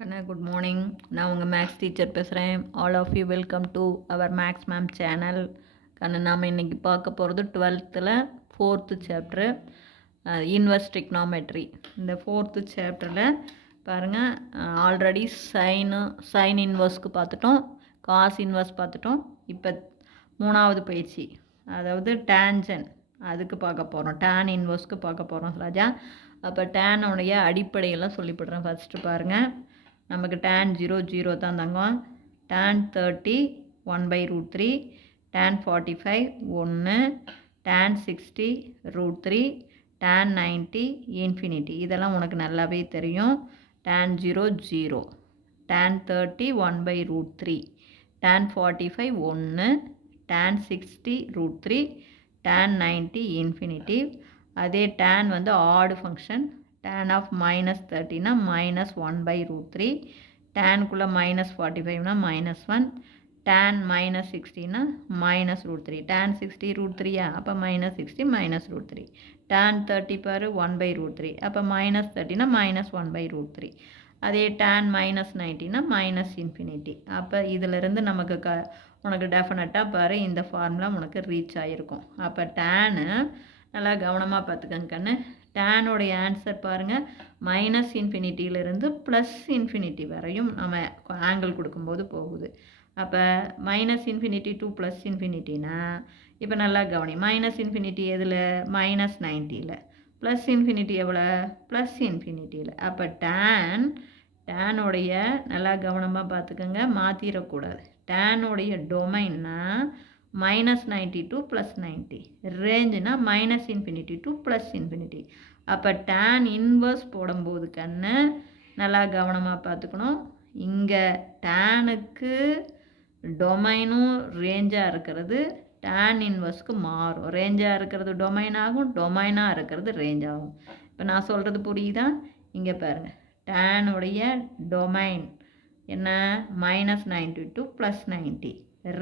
அண்ணா good morning. நான் உங்கள் maths teacher பேசுகிறேன். All of you welcome to our maths ma'am channel. நாம் இன்றைக்கி பார்க்க போகிறது 12th 4th chapter inverse trigonometry. இந்த 4th சாப்டரில் பாருங்கள், ஆல்ரெடி சைன் இன்வர்ஸ்க்கு பார்த்துட்டோம், காஸ் இன்வர்ஸ் பார்த்துட்டோம். இப்போ 3வது பயிற்சி, அதாவது டேன்ஜன், அதுக்கு பார்க்க போகிறோம். டேன் இன்வர்ஸ்க்கு பார்க்க போகிறோம் ராஜா. அப்போ டேனுடைய அடிப்படையெல்லாம் சொல்லிவிடுறேன். ஃபஸ்ட்டு பாருங்கள், நமக்கு tan 0 0 தான் தங்கம். tan 30 1/√3, tan 45 1, tan 60 √3, tan 90 infinity. இதெல்லாம் உனக்கு நல்லாவே தெரியும். tan 0 0, tan 30 1/√3, tan 45 1, tan 60 √3, tan 90 infinity. அதே tan வந்து odd function. tan of -30 minus 1/√3, tanக்குள்ளே -45 -1, tan -60 -√3, tan 60 √3 அப்போ -60 -√3, tan 30 பாரு 1/√3, அப்போ -30 -1/√3. அதே tan -90 இன்ஃபினிட்டி. அப்போ இதிலிருந்து நமக்கு உனக்கு டெஃபினட்டாக பாரு இந்த ஃபார்முலா உனக்கு ரீச் ஆகிருக்கும். அப்போ டேனு நல்லா கவனமாக பார்த்துக்கங்க கண்ணு. டேனுடைய ஆன்சர் பாருங்கள், -இன்ஃபினிட்டியிலிருந்து +∞ வரையும் நம்ம ஆங்கிள் கொடுக்கும்போது போகுது. அப்போ -∞ to +∞ இப்போ நல்லா கவனி. -∞ எதில்? -90ல். +∞ எவ்வளோ? +∞ அப்போ டேனுடைய நல்லா கவனமாக பார்த்துக்கோங்க, மாற்றிடக்கூடாது. டேனுடைய டொமைன்னா -90 to +90, ரேஞ்சுனா -∞ to +∞. அப்போ tan இன்வர்ஸ் போடும்போது கண்ணு நல்லா கவனமாக பார்த்துக்கணும். இங்கே டேனுக்கு டொமைனும் ரேஞ்சாக இருக்கிறது tan இன்வர்ஸ்க்கு மாறும். ரேஞ்சாக இருக்கிறது டொமைன் ஆகும், டொமைனாக இருக்கிறது ரேஞ்ச் ஆகும். இப்போ நான் சொல்கிறது புரியுதா? இங்கே பாருங்கள், டேனுடைய டொமைன் என்ன? -90 to +90,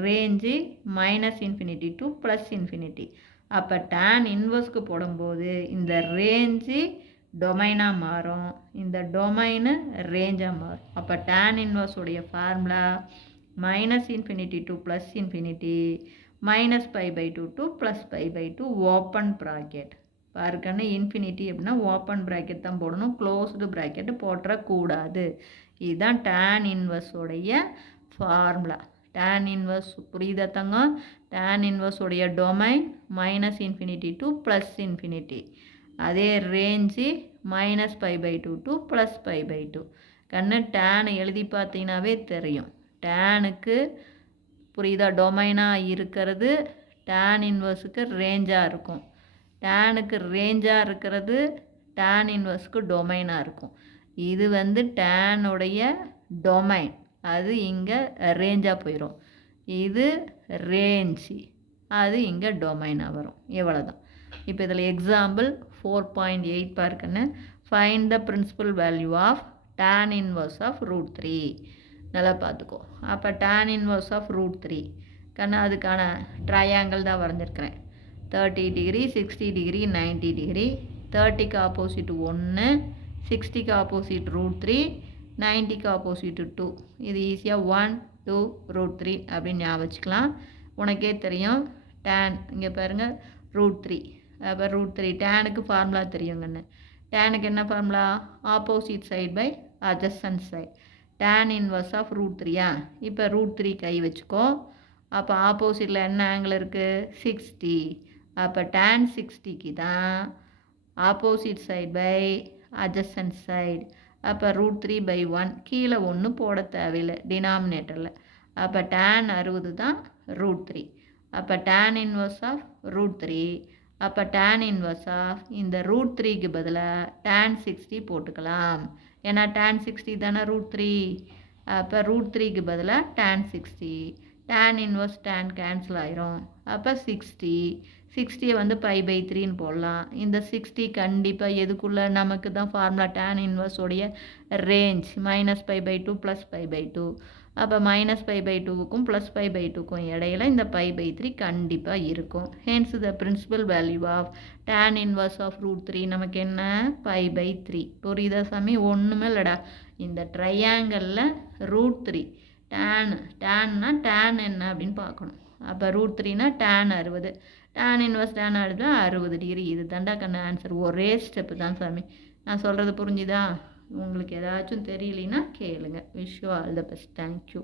ரேஞ்சு -∞ to +∞. அப்போ tan இன்வர்ஸ்க்கு போடும்போது இந்த ரேஞ்சு டொமைனாக மாறும், இந்த டொமைனு ரேஞ்சாக மாறும். அப்போ tan இன்வர்ஸுடைய formula -∞ to +∞, -π/2 to +π/2 open bracket. பாருக்கன்னு, இன்ஃபினிட்டி அப்படின்னா ஓப்பன் ப்ராக்கெட் தான் போடணும், க்ளோஸ்டு ப்ராக்கெட் போட்டுறக்கூடாது. இதுதான் tan இன்வர்ஸுடைய ஃபார்முலா. tan இன்வர்ஸ் புரியுதா தங்கம்? tan இன்வர்ஸுடைய டொமைன் -∞ to +∞, அதே ரேஞ்சு -π/2 to +π/2. கண்ணு tan எழுதி பார்த்தீங்கன்னாவே தெரியும். டேனுக்கு புரியுதா? டொமைனாக இருக்கிறது tan இன்வர்ஸுக்கு ரேஞ்சாக இருக்கும், டேனுக்கு ரேஞ்சாக இருக்கிறது tan இன்வர்ஸுக்கு டொமைனாக இருக்கும். இது வந்து டேனுடைய டொமைன், அது இங்கே ரேஞ்சாக போயிடும். இது ரேஞ்சு, அது இங்கே டொமைனாக வரும். இவ்வளோ தான். இப்போ இதில் எக்ஸாம்பிள் 4.8 பார்க்கன்னு, find the principal value of tan inverse of √3. நல்லா பார்த்துக்கோ. அப்போ tan இன்வர்ஸ் ஆஃப் √3 கண்ணு அதுக்கான ட்ரையாங்கிள் தான் வரைஞ்சிருக்கிறேன். 30 டிகிரி, 60 டிகிரி, 90 டிகிரி. 30க்கு ஆப்போசிட் 1, 60க்கு ஆப்போசிட் √3, 90க்கு ஆப்போசிட் 2. இது ஈஸியாக 1 2 √3 அப்படின்னு ஞாபகம் வச்சுக்கலாம். உனக்கே தெரியும் tan, இங்கே பாருங்கள் √3. அப்போ √3 டேனுக்கு ஃபார்முலா தெரியுங்கண்ணு. டேனுக்கு என்ன formula? Opposite side by adjacent side. tan inverse of √3. இப்போ √3 கை வச்சுக்கோ. அப்போ ஆப்போசிட்டில் என்ன ஆங்கிள் இருக்குது? 60. அப்போ tan 60க்கு தான் opposite side by adjacent side. அப்போ √3/1, கீழே 1 போட தேவையில்லை டினாமினேட்டரில். அப்போ tan 60 தான் √3. அப்போ tan இன்வர்ஸ் ஆஃப் √3. அப்போ tan இன்வர்ஸ் ஆஃப் இந்த √3க்கு பதிலாக tan 60 போட்டுக்கலாம். ஏன்னா tan 60 தானே √3. அப்போ √3க்கு பதிலாக tan 60. tan inverse tan cancel ஆயிரும். அப்போ 60 வந்து π/3ன்னு போடலாம். இந்த 60 கண்டிப்பாக எதுக்குள்ளே? நமக்கு தான் ஃபார்முலா tan இன்வர்ஸோடைய ரேஞ்ச் -π/2 +π/2. அப்போ -π/2க்கும் +π/2க்கும் இடையில இந்த π/3 கண்டிப்பாக இருக்கும். Hence the principal value of tan inverse of √3 நமக்கு என்ன? π/3. புரியுதா சாமி? ஒன்றுமே இல்லைடா, இந்த ட்ரையாங்கிளில் √3 டேன்னா டேன் என்ன அப்படின்னு பார்க்கணும். அப்போ √3னா tan 60, tan inverse tan 60 degree. இது தாண்டா கண்ணு ஆன்சர். ஒரே ஸ்டெப்பு தான் சாமி. நான் சொல்கிறது புரிஞ்சுதா? உங்களுக்கு ஏதாச்சும் தெரியலனா கேளுங்க. Wish you all the best. Thank you.